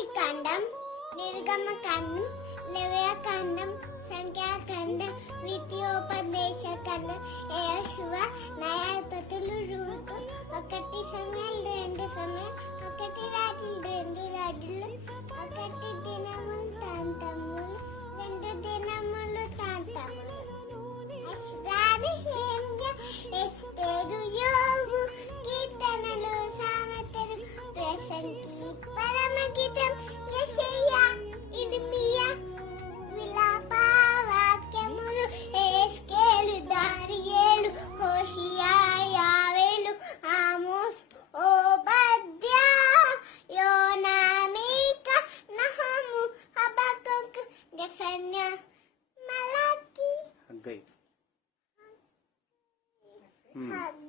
ఆదికాండం, నిర్గమకాండం, లేవ్యకాండం, సంఖ్యాకాండం, ద్వితీయోపదేశకాండం, యోషువ, న్యాయాధిపతులు, రూతు, 1 సమూయేలు, 2 సమూయేలు, 1 రాజులు, 2 రాజులు, 1 దినములు, తాంతములు, 2 దినములు, తాంతములు, అష్టాది, హేమ్య, ఎస్తేరు, యోబు, కీర్తనలు, సామెతలు, ప్రసంగి, పరమగీతం, యెషయా, ఇర్మీయా, విలాప వాక్యములు, ఎహెజ్కేలు, దానియేలు, హోషేయ, యోవేలు, ఆమోస్, ఓబద్యా, యోనా, మీకా, నహము, హబక్కూకు, జెఫన్యా, మలాకి, హగ్గై. హగ్గై,